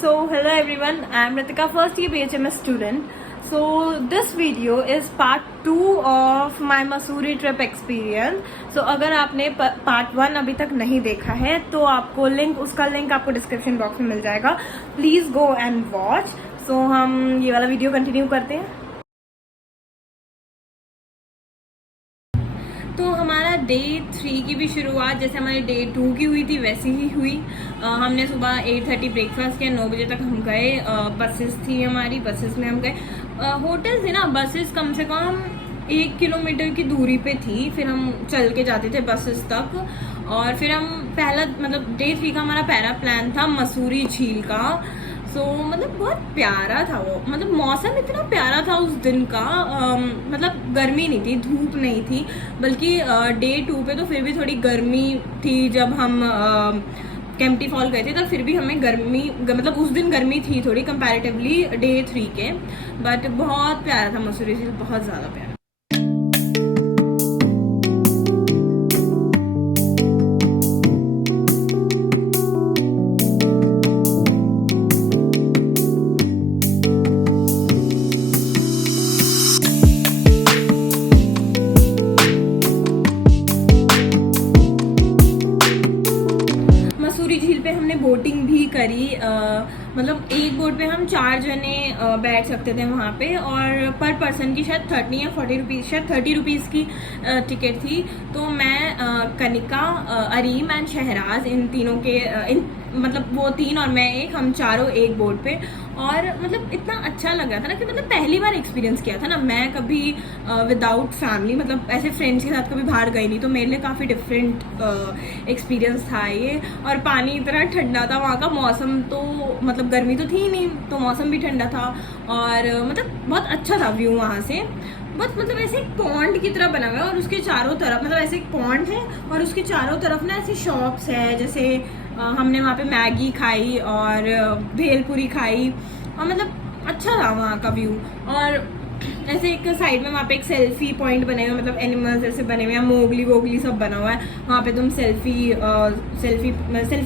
So hello everyone, I am Ritika, first year BHMS student. So this video is part 2 of my Mussoorie trip experience. So अगर आपने part 1 अभी तक नहीं देखा है तो आपको उसका लिंक आपको डिस्क्रिप्शन बॉक्स में मिल जाएगा. Please go and watch. So हम ये वाला वीडियो कंटिन्यू करते हैं. तो हमारा डे 3 की भी शुरुआत जैसे हमारे डे 2 की हुई थी वैसी ही हुई. हमने सुबह 8:30 ब्रेकफास्ट किया. 9 बजे तक हम गए. बसेस थी हमारी, बसेस में हम गए. होटल थी ना, बसेस कम से कम 1 किलोमीटर की दूरी पे थी. फिर हम चल के जाते थे बसेस तक. और फिर हम पहला मतलब डे 3 का हमारा पहला प्लान था मसूरी झील का. सो मतलब बहुत प्यारा था वो. मतलब मौसम इतना प्यारा था उस दिन का. मतलब गर्मी नहीं थी, धूप नहीं थी, बल्कि डे 2 पे तो फिर भी थोड़ी गर्मी थी. जब हम केम्प्टी फॉल गए थे तब फिर भी हमें गर्मी मतलब उस दिन गर्मी थी थोड़ी कंपैरेटिवली डे 3 के. बट बहुत प्यारा था मसूरी झील, बहुत ज़्यादा प्यारा. झील पे हमने बोटिंग भी करी. मतलब एक बोट पे हम 4 जने बैठ सकते थे वहाँ पे. और पर पर्सन की शायद 30 या 40 रुपीज़, शायद 30 रुपीज़ की टिकट थी. तो मैं कनिका, अरीम एंड शहराज, इन तीनों के मतलब वो 3 और मैं एक, हम चारों एक बोट पे. और मतलब इतना अच्छा लग रहा था ना कि मतलब पहली बार एक्सपीरियंस किया था ना. मैं कभी विदाउट फैमिली मतलब ऐसे फ्रेंड्स के साथ कभी बाहर गई नहीं, तो मेरे लिए काफ़ी डिफरेंट एक्सपीरियंस था ये. और पानी इतना ठंडा था, वहाँ का मौसम तो मतलब गर्मी तो थी नहीं, तो मौसम भी ठंडा था. और मतलब बहुत अच्छा था व्यू वहाँ से. बस मतलब ऐसे एक पॉन्ड की तरह बना हुआ है और उसके चारों तरफ मतलब ऐसे एक पॉन्ड है और उसके चारों तरफ ना ऐसी शॉप्स है. जैसे हमने वहाँ पे मैगी खाई और भेलपुरी खाई. और मतलब अच्छा था वहाँ का व्यू. और ऐसे एक साइड में वहाँ पे एक सेल्फी पॉइंट बने हुए, मतलब एनिमल्स ऐसे बने हुए हैं, मोगली वोगली सब बना हुआ है वहाँ पे. तुम सेल्फी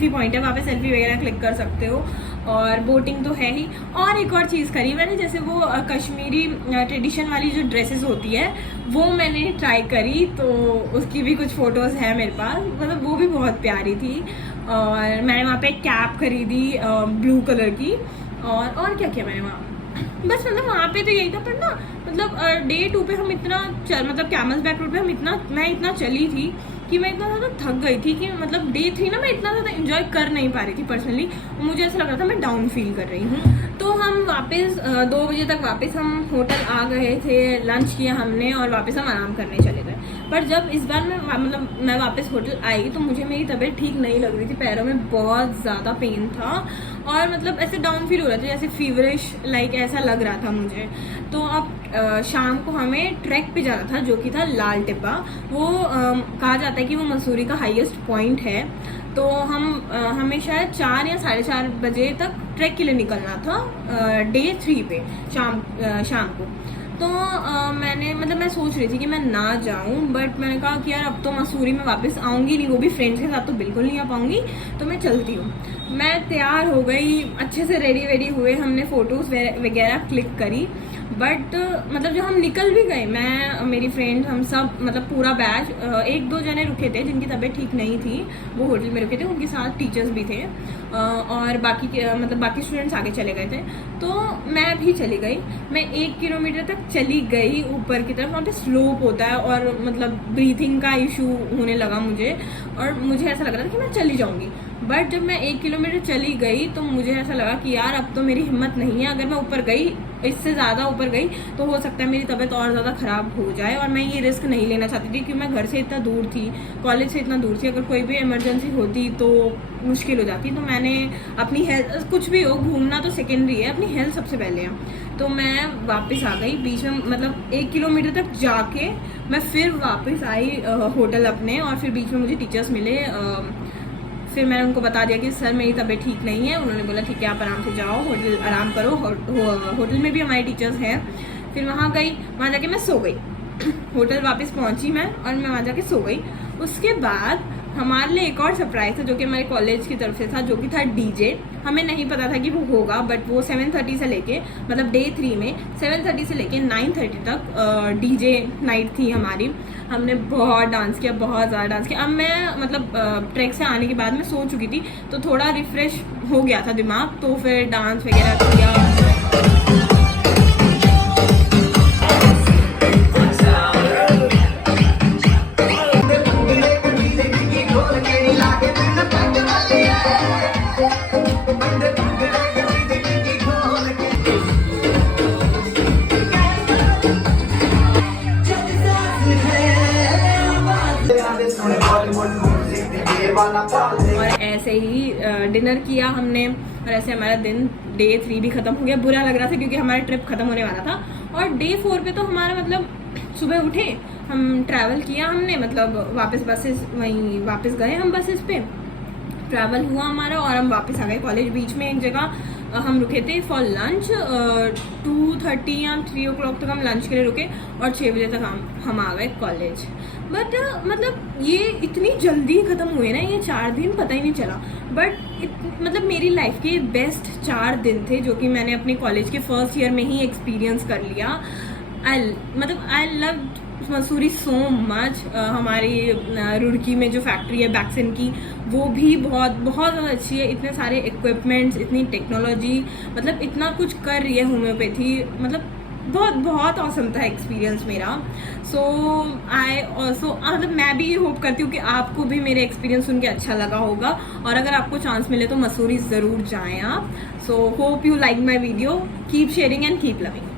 पॉइंट है वहाँ पे, सेल्फी वगैरह क्लिक कर सकते हो. और बोटिंग तो है ही. और एक और चीज़ करी मैंने, जैसे वो कश्मीरी ट्रेडिशन वाली जो ड्रेसेस होती है वो मैंने ट्राई करी. तो उसकी भी कुछ फ़ोटोज़ है मेरे पास. मतलब वो भी बहुत प्यारी थी. और मैंने वहाँ पे एक कैप खरीदी ब्लू कलर की. और क्या किया मैंने वहाँ, बस मतलब वहाँ पे तो यही था. पर ना मतलब डे 2 पे हम इतना मतलब कैमल्स बैक रोड पे मैं इतना चली थी कि मैं इतना ज़्यादा थक गई थी कि मतलब डे 3 ना मैं इतना ज़्यादा एंजॉय कर नहीं पा रही थी पर्सनली. मुझे ऐसा लग रहा था मैं डाउन फील कर रही हूँ. तो हम वापस 2 बजे तक वापस हम होटल आ गए थे. लंच किया हमने और वापस हम आराम करने चले गए. पर जब इस बार मैं वापस होटल आई तो मुझे मेरी तबीयत ठीक नहीं लग रही थी. पैरों में बहुत ज़्यादा पेन था और मतलब ऐसे डाउन फील हो रहा था, जैसे फीवरिश लाइक ऐसा लग रहा था मुझे. तो अब शाम को हमें ट्रैक पे जाना था जो कि था लाल टिब्बा. वो कहा जाता है कि वो मसूरी का हाईएस्ट पॉइंट है. तो हमें शायद 4 या 4:30 बजे तक ट्रैक के लिए निकलना था डे 3 पे शाम को. तो मैं सोच रही थी कि मैं ना जाऊं, बट मैंने कहा कि यार अब तो मसूरी में वापस आऊंगी नहीं, वो भी फ्रेंड्स के साथ तो बिल्कुल नहीं आ पाऊंगी. तो मैं चलती हूँ. मैं तैयार हो गई, अच्छे से रेडी हुए, हमने फ़ोटोज़ वगैरह क्लिक करी. बट मतलब जब हम निकल भी गए, मैं मेरी फ्रेंड्स हम सब मतलब पूरा बैच, 1-2 जने रुके थे जिनकी तबीयत ठीक नहीं थी, वो होटल में रुके थे. उनके साथ टीचर्स भी थे और बाकी स्टूडेंट्स आगे चले गए थे. तो मैं भी चली गई. मैं 1 किलोमीटर तक चली गई ऊपर की तरफ. वहाँ पे स्लोप होता है और मतलब ब्रीथिंग का इशू होने लगा मुझे. और मुझे ऐसा लग रहा था कि मैं चली जाऊँगी. बट जब मैं 1 किलोमीटर चली गई तो मुझे ऐसा लगा कि यार अब तो मेरी हिम्मत नहीं है. अगर मैं ऊपर गई, इससे ज़्यादा ऊपर गई, तो हो सकता है मेरी तबीयत और ज़्यादा ख़राब हो जाए. और मैं ये रिस्क नहीं लेना चाहती थी क्योंकि मैं घर से इतना दूर थी, कॉलेज से इतना दूर थी. अगर कोई भी इमरजेंसी होती तो मुश्किल हो जाती. तो मैंने अपनी हेल्थ, कुछ भी हो, घूमना तो सेकेंडरी है, अपनी हेल्थ सबसे पहले है. तो मैं वापस आ गई. बीच में मतलब 1 किलोमीटर तक जाके मैं फिर वापस आई होटल अपने. और फिर बीच में मुझे टीचर्स मिले. फिर मैंने उनको बता दिया कि सर मेरी तबीयत ठीक नहीं है. उन्होंने बोला ठीक है आप आराम से जाओ, होटल आराम करो. होटल में भी हमारे टीचर्स हैं. फिर वहाँ गई, वहाँ जाके मैं सो गई. होटल वापस पहुँची मैं और मैं वहाँ जाके सो गई. उसके बाद हमारे लिए एक और सरप्राइज था जो कि हमारे कॉलेज की तरफ से था, जो कि था डीजे। हमें नहीं पता था कि वो होगा, बट वो 7:30 से लेके मतलब डे 3 में 7:30 से लेके 9:30 तक डीजे नाइट थी हमारी। हमने बहुत डांस किया, बहुत ज़्यादा डांस किया। अब मैं मतलब ट्रैक से आने के बाद मैं सो चुकी थी, तो थोड़ा रिफ्रेश हो गया था दिमाग, तो फिर डांस वगैरह किया। और ऐसे ही डिनर किया हमने, और ऐसे हमारा दिन डे 3 भी ख़त्म हो गया। बुरा लग रहा था क्योंकि हमारा ट्रिप ख़त्म होने वाला था। और डे 4 पे तो हमारा मतलब सुबह उठे, हम ट्रैवल किया हमने, मतलब वापस बसेस वहीं वापस गए हम बसेस पे, ट्रैवल हुआ हमारा और हम वापस आ गए कॉलेज। बीच में एक जगह हम रुके थे फॉर लंच, 2:30 या 3 o'clock तक हम लंच के लिए रुके और 6 बजे तक हम आ गए कॉलेज। बट मतलब ये इतनी जल्दी ख़त्म हुए ना, ये 4 दिन पता ही नहीं चला। बट मतलब मेरी लाइफ के बेस्ट 4 दिन थे जो कि मैंने अपने कॉलेज के फर्स्ट ईयर में ही एक्सपीरियंस कर लिया। I love Mussoorie so much. हमारी रुड़की में जो फैक्ट्री है बैक्सिन की, वो भी बहुत बहुत ज़्यादा अच्छी है। इतने सारे इक्विपमेंट्स, इतनी टेक्नोलॉजी, मतलब इतना कुछ कर रही है होम्योपैथी, मतलब बहुत बहुत औसम था एक्सपीरियंस मेरा। सो मतलब मैं भी होप करती हूँ कि आपको भी मेरे एक्सपीरियंस सुन के अच्छा लगा होगा, और अगर आपको चांस मिले तो मसूरी ज़रूर जाएं आप। So hope you like my video, keep sharing and keep loving.